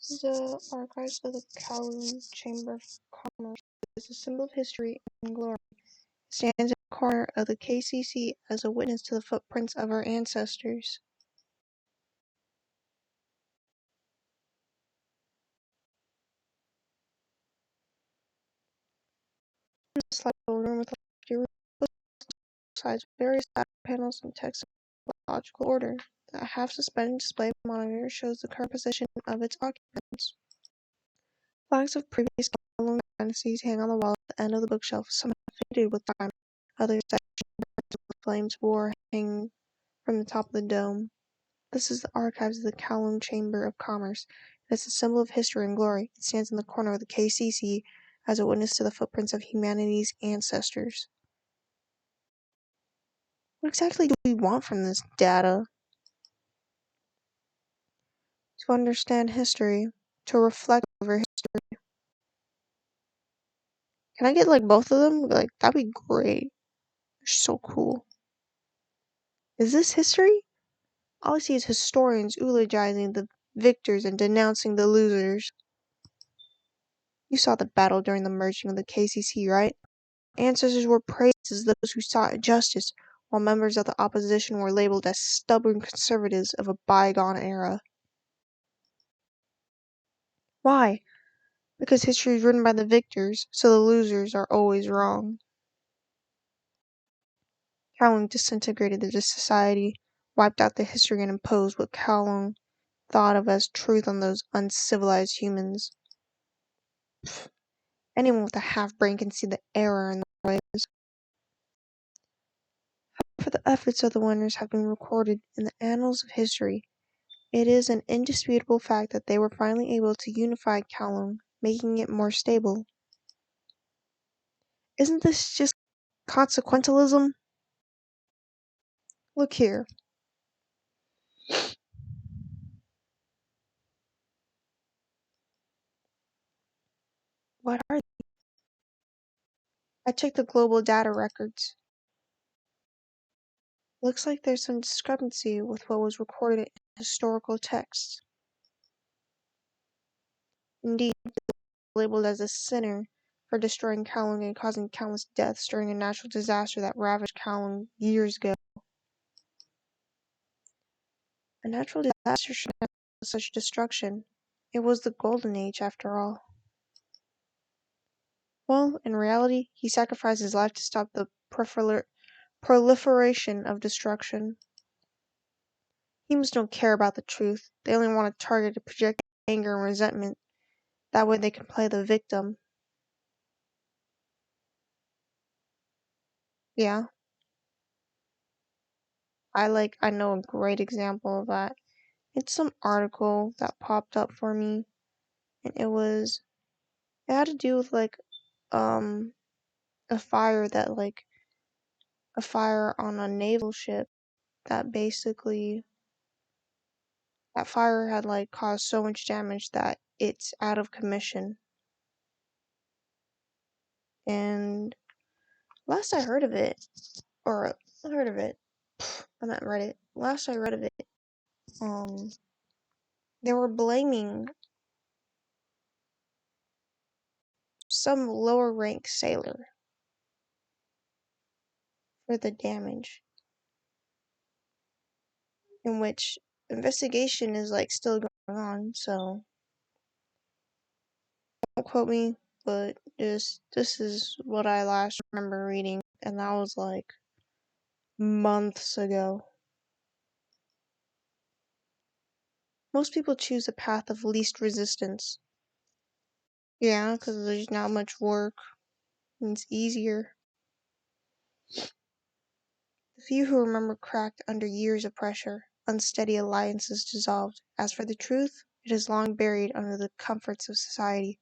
The archives of the Kowloon Chamber of Commerce is a symbol of history and glory. It stands in the corner of the KCC as a witness to the footprints of our ancestors. This like a room with a lofty roof, both sides with various panels and text in logical order. The half-suspended display monitor shows the current position of its occupants. Flags of previous Kowloon dynasties hang on the wall at the end of the bookshelf, some have faded with time, others with flames war hang from the top of the dome. This is the archives of the Kowloon Chamber of Commerce. It is a symbol of history and glory. It stands in the corner of the KCC as a witness to the footprints of humanity's ancestors. What exactly do we want from this data? To understand history, to reflect over history. Can I get like both of them? Like, that'd be great. They're so cool. Is this history? All I see is historians eulogizing the victors and denouncing the losers. You saw the battle during the merging of the KCC, right? Ancestors were praised as those who sought justice, while members of the opposition were labeled as stubborn conservatives of a bygone era. Why? Because history is written by the victors, so the losers are always wrong. Kowloon disintegrated the society, wiped out the history, and imposed what Kowloon thought of as truth on those uncivilized humans. Anyone with a half-brain can see the error in their ways. For the efforts of the winners have been recorded in the annals of history. It is an indisputable fact that they were finally able to unify Kowloon, making it more stable. Isn't this just consequentialism? Look here. What are they? I checked the global data records. Looks like there's some discrepancy with what was recorded in historical texts. Indeed, they were labeled as a sinner for destroying Kowloon and causing countless deaths during a natural disaster that ravaged Kowloon years ago. A natural disaster should not cause such destruction. It was the Golden Age, after all. Well, in reality, he sacrificed his life to stop the proliferation of destruction. Humans don't care about the truth. They only want a target to project anger and resentment. That way they can play the victim. Yeah. I know a great example of that. It's some article that popped up for me, and it had to do with a fire on a naval ship that basically that fire had caused so much damage that it's out of commission. And last I heard of it, I meant Reddit. Last I read of it, they were blaming some lower rank sailor for the damage, in which investigation is still going on, so don't quote me, but this is what I last remember reading, and that was months ago. Most people choose a path of least resistance. Yeah, because there's not much work, and it's easier. The few who remember cracked under years of pressure, unsteady alliances dissolved. As for the truth, it is long buried under the comforts of society,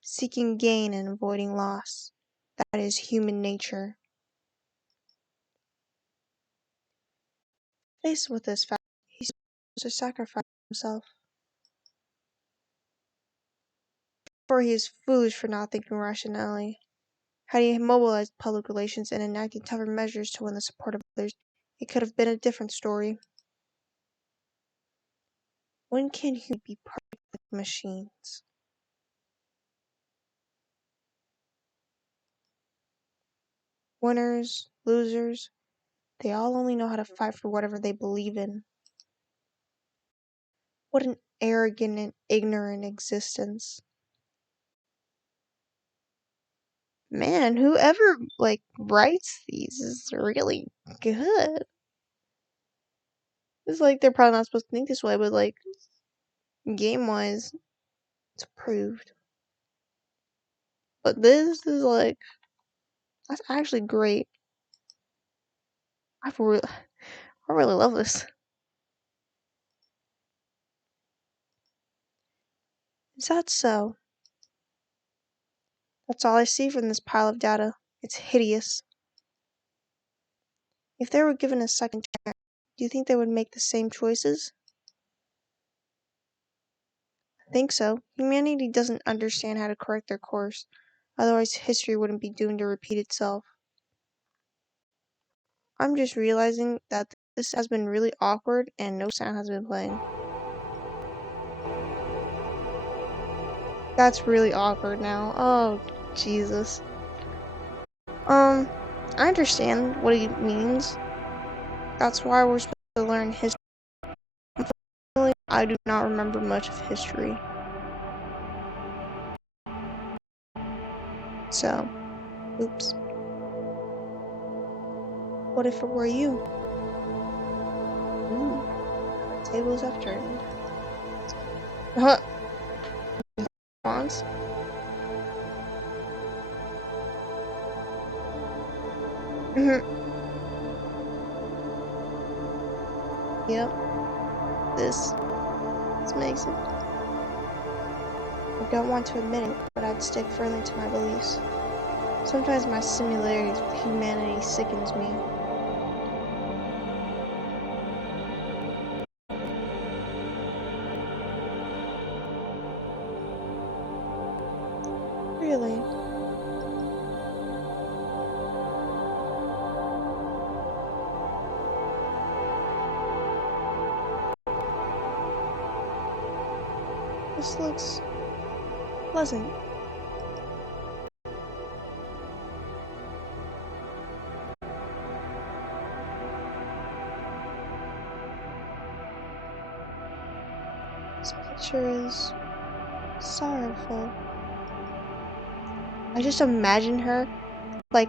seeking gain and avoiding loss. That is human nature. Faced with this fact, he chose to sacrifice himself. For he is foolish for not thinking rationally. Had he mobilized public relations and enacted tougher measures to win the support of others, it could have been a different story. When can humanity be perfect? machines. Winners, losers, they all only know how to fight for whatever they believe in. What an arrogant and ignorant existence. Man, whoever, writes these is really good. It's like they're probably not supposed to think this way, but, game-wise, it's approved. But this is, that's actually great. I really love this. Is that so? That's all I see from this pile of data. It's hideous. If they were given a second chance, do you think they would make the same choices? I think so. Humanity doesn't understand how to correct their course. Otherwise, history wouldn't be doomed to repeat itself. I'm just realizing that this has been really awkward and no sound has been playing. That's really awkward now. Oh, Jesus. I understand what he means. That's why we're supposed to learn history. Unfortunately, I do not remember much of history. So, oops. What if it were you? Ooh, tables have turned. Huh? Response? Yep. This makes it. I don't want to admit it, but I'd stick firmly to my beliefs. Sometimes my similarities with humanity sickens me. Really? This looks pleasant. This picture is sorrowful. I just imagine her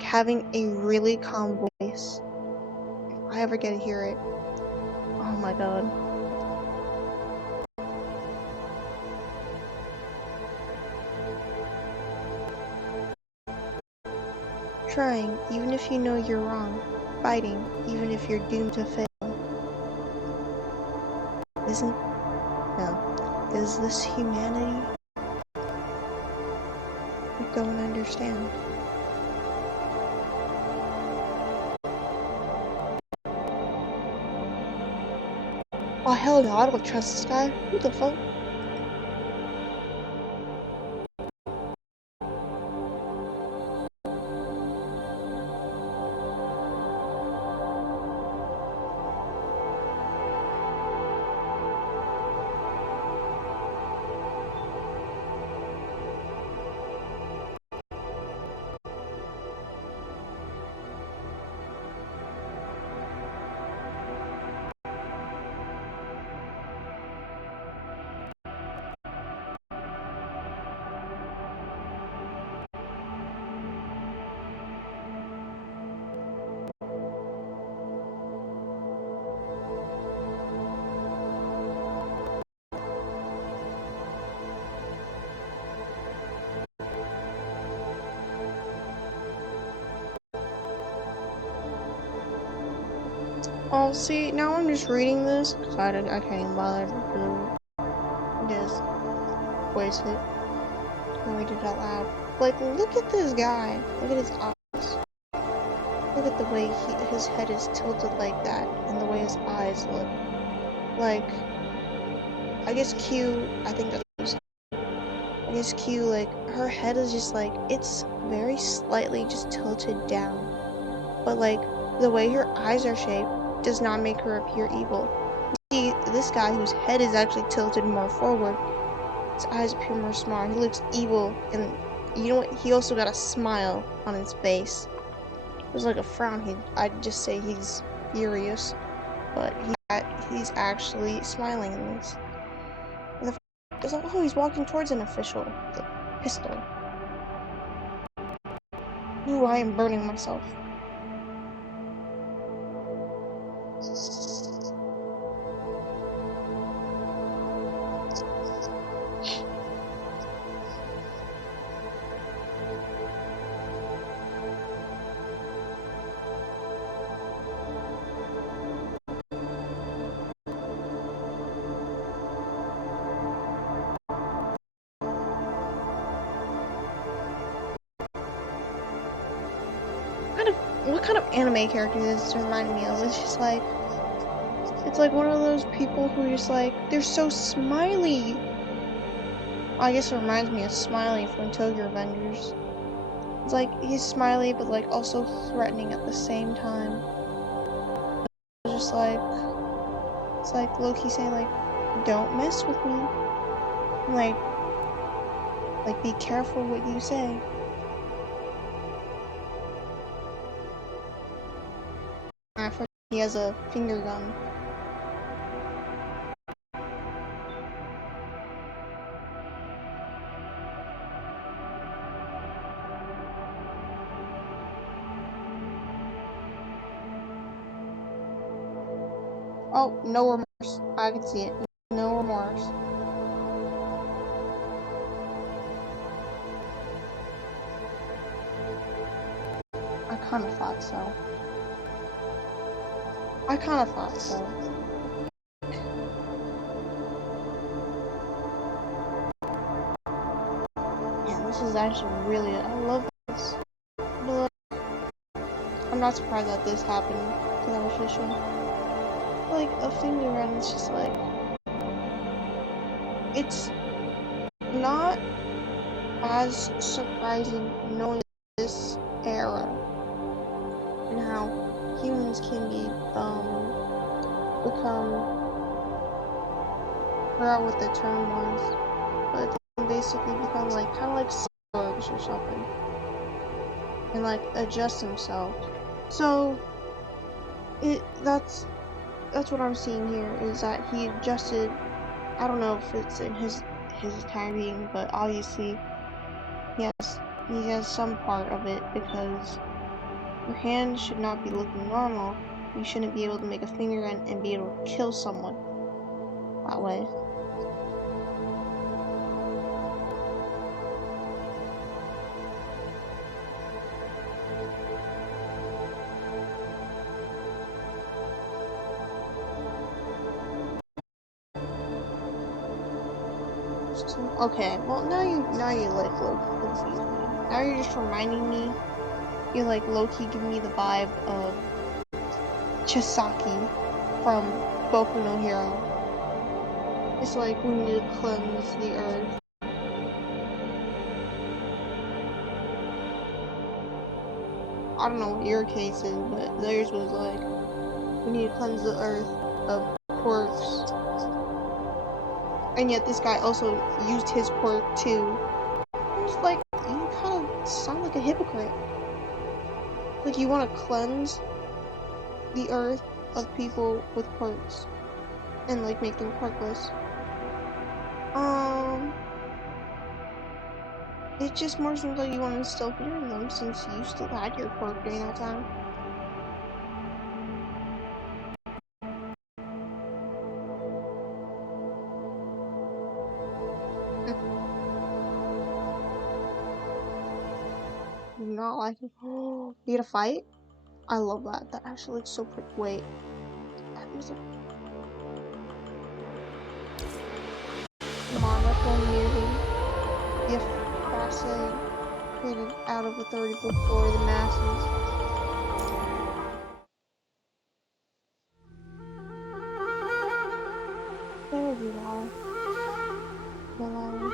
having a really calm voice. If I ever get to hear it. Oh my god. Trying, even if you know you're wrong. Fighting, even if you're doomed to fail. Is this humanity? I don't understand. Oh hell no, I don't trust this guy. Who the fuck? Oh, see, now I'm just reading this because I can't even bother to just voice it and read it out loud. Look at this guy. Look at his eyes. Look at the way his head is tilted like that and the way his eyes look. I guess Q, her head is just it's very slightly just tilted down. But the way her eyes are shaped does not make her appear evil. You see, this guy whose head is actually tilted more forward, His eyes appear more small. He looks evil, and you know what? He also got a smile on his face. It was like a frown. I'd just say he's furious, but he's actually smiling in this. And it's like, oh, he's walking towards an official with a pistol. Ooh, I am burning myself. What kind of anime character does this remind me of? It's like one of those people who just like, they're so smiley. I guess it reminds me of Smiley from Tokyo Revengers. It's like, he's smiley, but like also threatening at the same time. It's like low-key saying like, don't mess with me. Like be careful what you say. I forgot he has a finger gun. Oh, no remorse. I can see it. No remorse. I kinda thought so. Yeah, this is actually really, I love this. But I'm not surprised that this happened to that official. Like, a finger gun is just like, it's not as surprising knowing this era and how humans can be, become, I forgot what the term was, but they can basically become like, kind of like cyborgs or something, and like adjust themselves. So, that's what I'm seeing here, is that he adjusted. I don't know if it's in his entire being, but obviously he has some part of it, because your hand should not be looking normal. You shouldn't be able to make a finger gun and be able to kill someone that way. Okay, well now you like low-key confuse me. Now you're just reminding me. You like low-key give me the vibe of Chisaki from Boku no Hero. It's like we need to cleanse the earth. I don't know what your case is, but theirs was like, we need to cleanse the earth of quirks. And yet this guy also used his quirk too. It's like, you kind of sound like a hypocrite. Like, you want to cleanse the earth of people with quirks and like make them quirkless. It just more seems like you want to instill fear in them, since you still had your quirk during that time. Not like it. Oh, you get a fight? I love that. That actually looks so pretty. Wait. Come on, let's go immunity. If fascinating, created out of authority before the masses. There you are. Hello.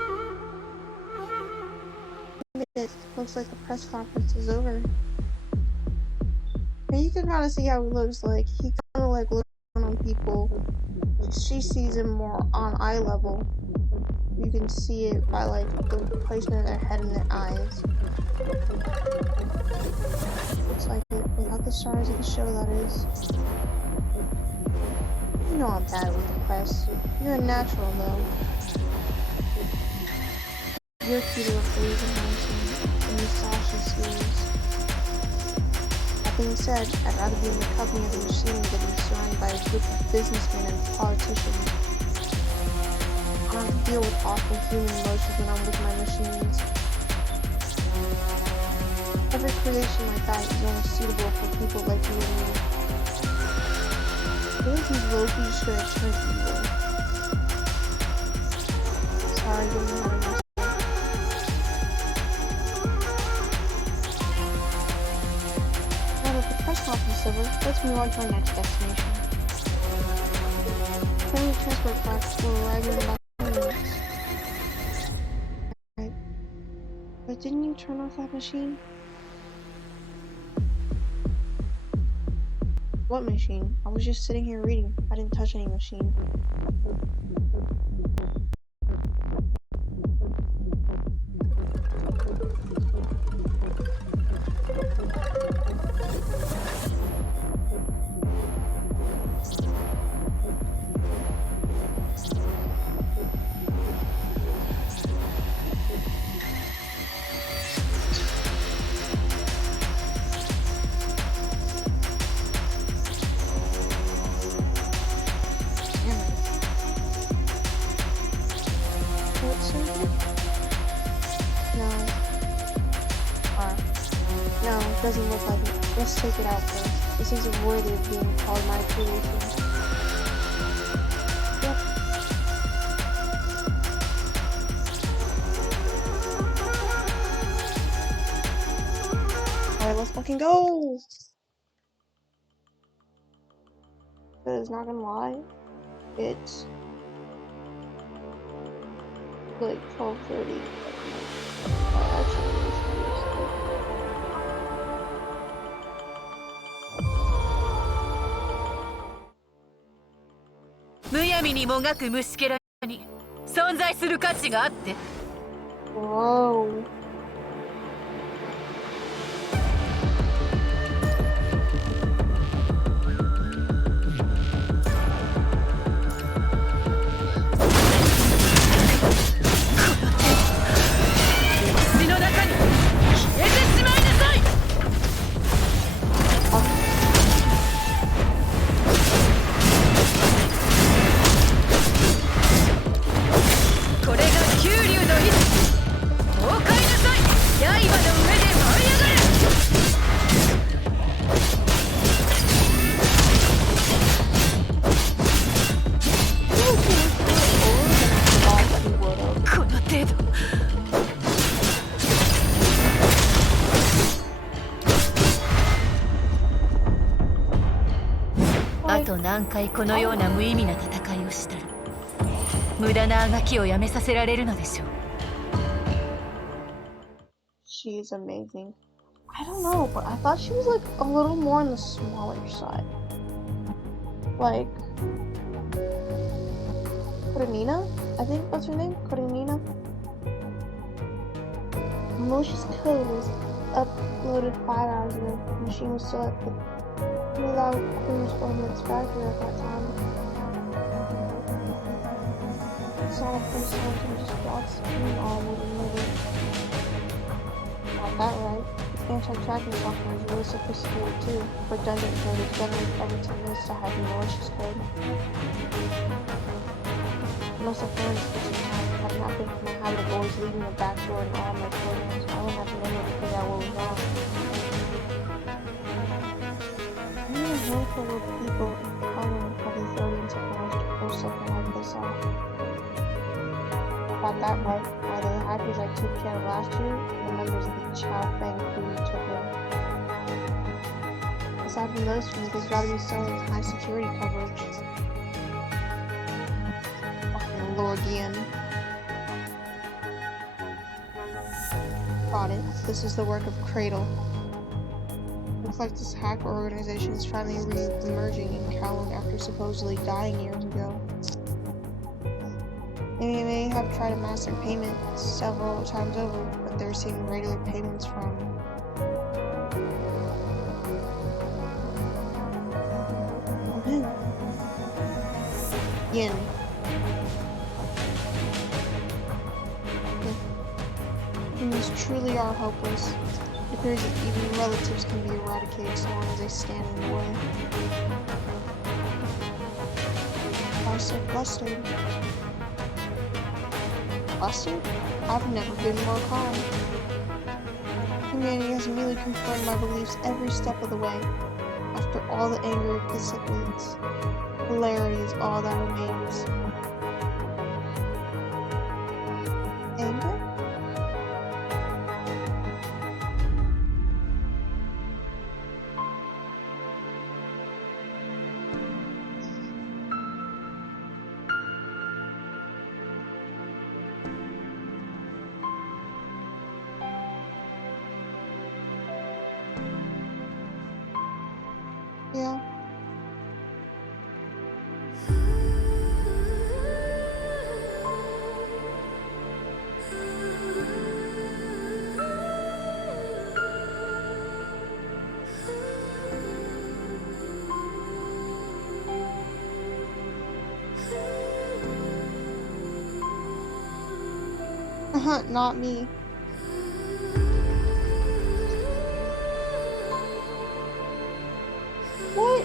It looks like the press conference is over. And you can kind of see how he looks like. He kind of like looks down on people. She sees him more on eye level. you can see it by like the placement of their head and their eyes. Looks like it, without the stars of the show, that is. You know I'm bad with the press. You're a natural, though. You're cute to look Asian and you sausage sleeves. That being said, I'd rather be in the company of the machine than be surrounded by a group of businessmen and politicians. I don't have to deal with awful human emotions when I'm with my machines. Every creation like that is only suitable for people like you and me. I think he's low-key just gonna turn evil. Sorry, I didn't know how to mess. Now that the press conference is over, let's move on to our next destination. Family transport class will arrive in about 20 minutes. Right. But didn't you turn off that machine? What machine? I was just sitting here reading. I didn't touch any machine. No, it doesn't look like it. Let's take it out first. This isn't worthy of being called my creation. Yep. Alright, let's fucking go! But it's not gonna lie. It's like 12:30. Actually,むやみにもがく虫けらに存在する価値があって。Whoa.あと何回このような無意味な戦いをしたら無駄なあがきをやめさせられるのでしょう。 She is amazing. I don't know, but I thought she was like a little more on the smaller side. Like Karenina? I think that's her name? Karenina? Malicious code was uploaded 5 hours ago. The machine was still at the without clues from its factory at that time. It's not a first time to just walks in all with a movie. Got that right. Anti-tracking software is really sophisticated too. Redundant code is generated every 10 minutes to hide malicious code. Most of fans at this time have not been from the habit of always leaving a backdoor in all my programs. I wouldn't have to know to figure out what was wrong. Only a handful of people in color have the authority and technology to pull something like this off. Got that right. Either the hackers I took care of last year, or the members of the Chow Fang crew we took in. Aside from those things, there's gotta be someone with high security coverage. Fucking Lordian. Got it. This is the work of Cradle. Looks like this hacker organization is finally re-emerging in Kowloon after supposedly dying years ago. Maybe They may have tried to mask their payments several times over, but they're receiving regular payments from who? Yin. Humans truly are hopeless. It appears that even relatives can be eradicated so long as they stand in the way. I said busted. Busted? I've never been more calm. Humanity has merely confirmed my beliefs every step of the way. After all the anger it dissipates, hilarity is all that remains. Anger? Yeah. Not me. What?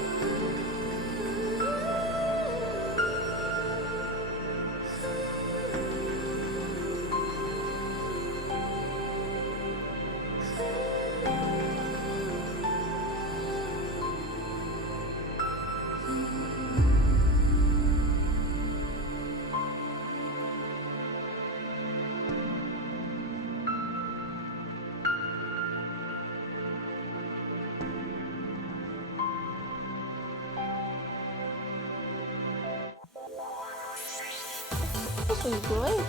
This was good.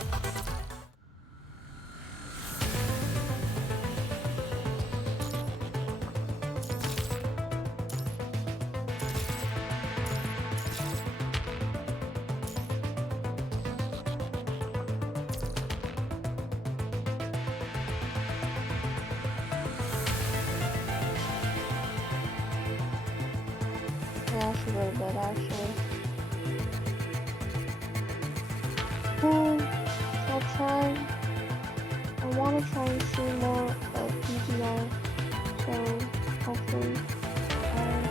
Yeah, I should go to bed actually. I'll try. I want to try and see more of PGR, so hopefully I'll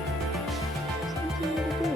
continue to do it.